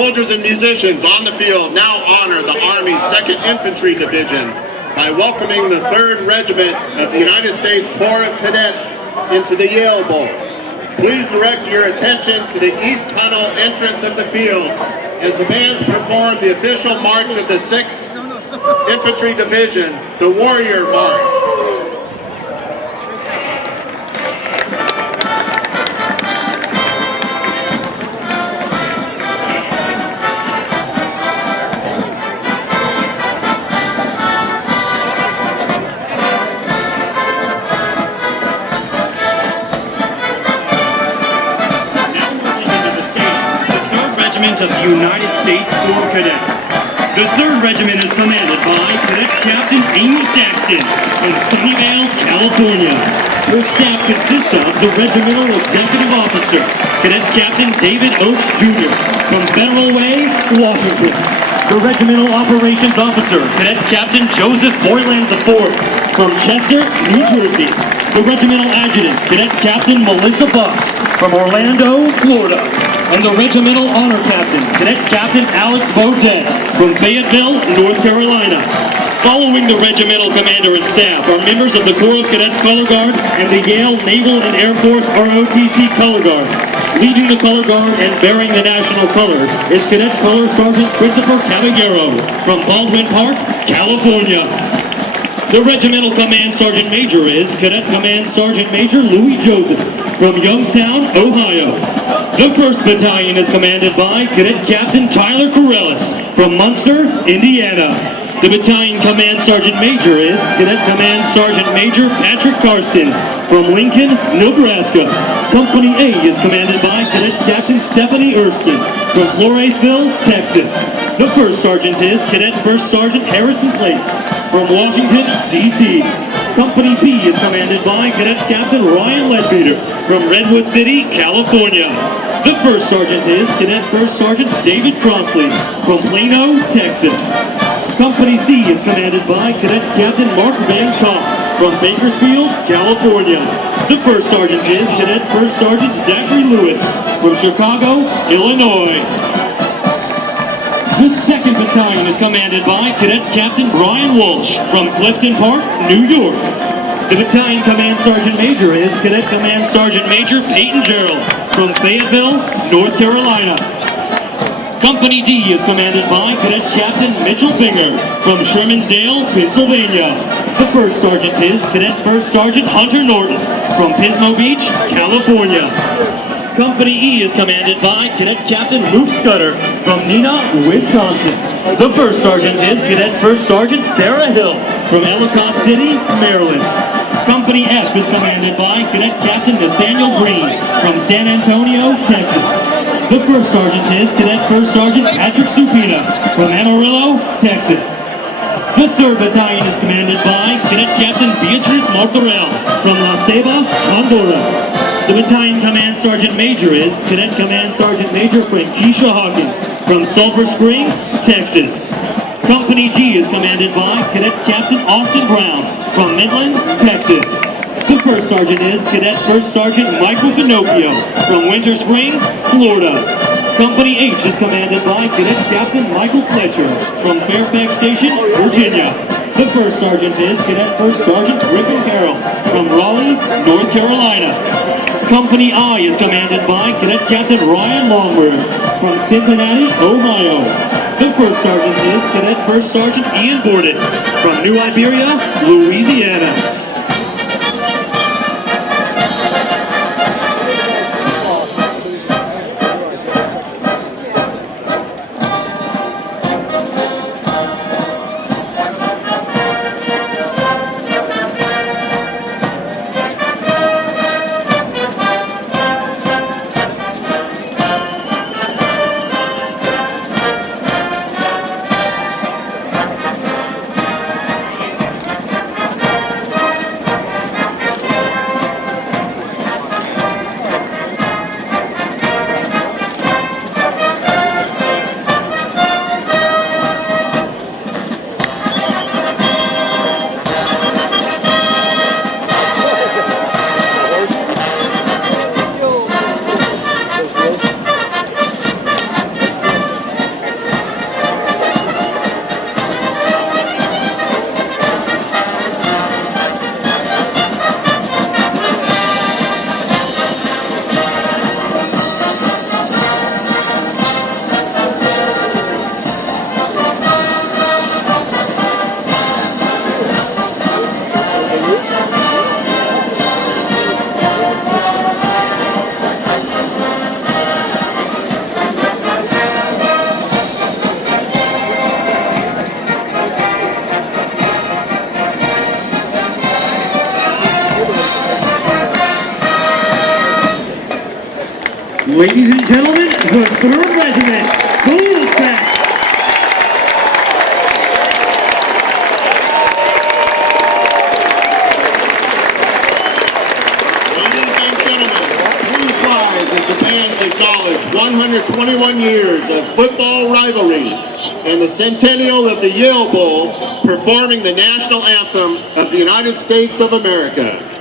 soldiers and musicians on the field now honor the Army's 2nd Infantry Division by welcoming the 3rd Regiment of the United States Corps of Cadets into the Yale Bowl. Please direct your attention to the East Tunnel entrance of the field as the bands perform the official march of the 6th Infantry Division, the Warrior March. Of the United States Corps of Cadets. The 3rd Regiment is commanded by Cadet Captain Amy Saxton from Sunnyvale, California. Her staff consists of the Regimental Executive Officer, Cadet Captain David Oates Jr. from Federal Way, Washington. The Regimental Operations Officer, Cadet Captain Joseph Boyland IV from Chester, New Jersey. The Regimental Adjutant, Cadet Captain Melissa Bucks from Orlando, Florida. And the Regimental Honor Captain, Cadet Captain Alex Baudet from Fayetteville, North Carolina. Following the Regimental Commander and staff are members of the Corps of Cadets Color Guard and the Yale Naval and Air Force ROTC Color Guard. Leading the Color Guard and bearing the national color is Cadet Color Sergeant Christopher Caballero from Baldwin Park, California. The Regimental Command Sergeant Major is Cadet Command Sergeant Major Louis Joseph from Youngstown, Ohio. The 1st Battalion is commanded by Cadet Captain Tyler Corellis from Munster, Indiana. The Battalion Command Sergeant Major is Cadet Command Sergeant Major Patrick Karstens from Lincoln, Nebraska. Company A is commanded by Cadet Captain Stephanie Erskine from Floresville, Texas. The 1st Sergeant is Cadet 1st Sergeant Harrison Place from Washington, D.C. Company B is commanded by Cadet Captain Ryan Ledbeater from Redwood City, California. The 1st Sergeant is Cadet 1st Sergeant David Crossley from Plano, Texas. Company C is commanded by Cadet Captain Mark Van Koss from Bakersfield, California. The 1st Sergeant is Cadet 1st Sergeant Zachary Lewis from Chicago, Illinois. The 2nd Battalion is commanded by Cadet Captain Brian Walsh from Clifton Park, New York. The Battalion Command Sergeant Major is Cadet Command Sergeant Major Peyton Gerald from Fayetteville, North Carolina. Company D is commanded by Cadet Captain Mitchell Binger from Shermansdale, Pennsylvania. The 1st Sergeant is Cadet 1st Sergeant Hunter Norton from Pismo Beach, California. Company E is commanded by Cadet Captain Luke Scudder from Neenah, Wisconsin. The 1st Sergeant is Cadet 1st Sergeant Sarah Hill from Ellicott City, Maryland. Company F is commanded by Cadet Captain Nathaniel Green from San Antonio, Texas. The 1st Sergeant is Cadet 1st Sergeant Patrick Supina from Amarillo, Texas. The 3rd Battalion is commanded by Cadet Captain Beatrice Martorell from La Ceiba, Honduras. The Battalion Command Sergeant Major is Cadet Command Sergeant Major Frankisha Hawkins from Sulphur Springs, Texas. Company G is commanded by Cadet Captain Austin Brown from Midland, Texas. The 1st Sergeant is Cadet 1st Sergeant Michael Pinocchio from Winter Springs, Florida. Company H is commanded by Cadet Captain Michael Fletcher from Fairfax Station, Virginia. The 1st Sergeant is Cadet 1st Sergeant Griffin Carroll from Raleigh, North Carolina. Company I is commanded by Cadet Captain Ryan Longworth from Cincinnati, Ohio. The 1st Sergeant is Cadet 1st Sergeant Ian Borditz from New Iberia, Louisiana. Ladies and gentlemen, the 3rd Regiment, the Sept. Japan acknowledged 121 years of football rivalry and the centennial of the Yale Bowl, performing the national anthem of the United States of America.